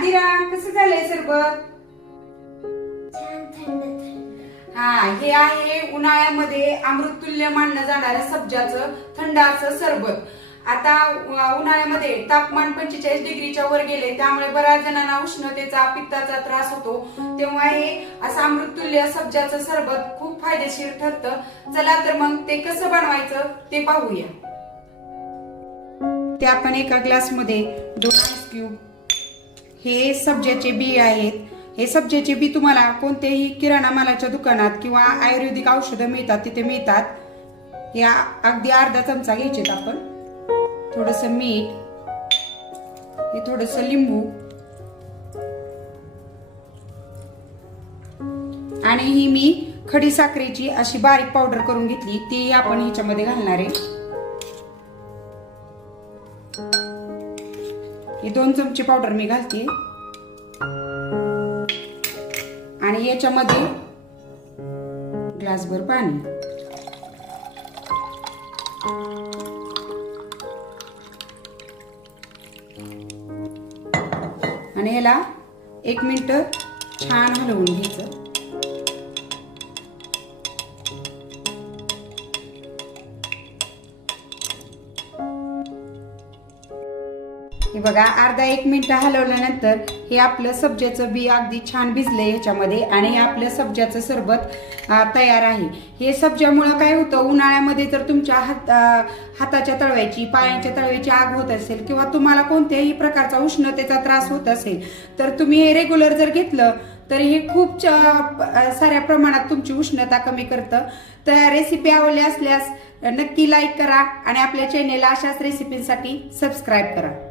आदिरा कसं झालंय सरबत? हा, हे आहे उन्हाळ्यामध्ये अमृततुल्य मानलं जाणारं सब्जाचं थंड असं सरबत. आता उन्हाळ्यामध्ये तापमान 45 डिग्रीच्या वर गेले, त्यामुळे बऱ्याच जणांना उष्णतेचा पित्ताचा त्रास होतो. तेव्हा हे असं अमृततुल्य सब्जाचं सरबत खूप फायदेशीर ठरतं. चला तर मग ते कसं बनवायचं ते पाहूया. ते आपण एका ग्लासमध्ये 2 आईस क्यूब, हे सब्जाचे बी आहेत. हे सब्जाचे बी तुम्हाला कोणत्याही किराणा मालाच्या दुकानात किंवा आयुर्वेदिक औषधं मिळतात तिथे मिळतात. या अगदी अर्धा चमचा घ्यायचे. आपण थोडस मीठ, हे थोडस लिंबू आणि ही मी खडी साखरेची अशी बारीक पावडर करून घेतली, ती आपण ह्याच्यामध्ये घालणार आहे. ही 2 चमचे पावडर मी घालते आणि याच्यामध्ये ग्लासभर पाणी. आणि ह्याला 1 मिनिट छान हलवून घ्यायचं. हे बघा, अर्धा 1 मिनिट हलवल्यानंतर हे आपलं सब्जाचं बी अगदी छान भिजलंय ह्याच्यामध्ये आणि हे आपलं सब्जाचं सरबत तयार आहे. हे सब्जामुळं काय होतं, उन्हाळ्यामध्ये जर तुमच्या हाताच्या तळव्याची, पायाच्या तळव्याची आग होत असेल किंवा तुम्हाला कोणत्याही प्रकारचा उष्णतेचा त्रास होत असेल तर तुम्ही हे रेग्युलर जर घेतलं तर हे खूप साऱ्या प्रमाणात तुमची उष्णता कमी करतं. तर रेसिपी आवडली असल्यास नक्की लाईक करा आणि आपल्या चॅनेलला अशाच रेसिपींसाठी सबस्क्राईब करा.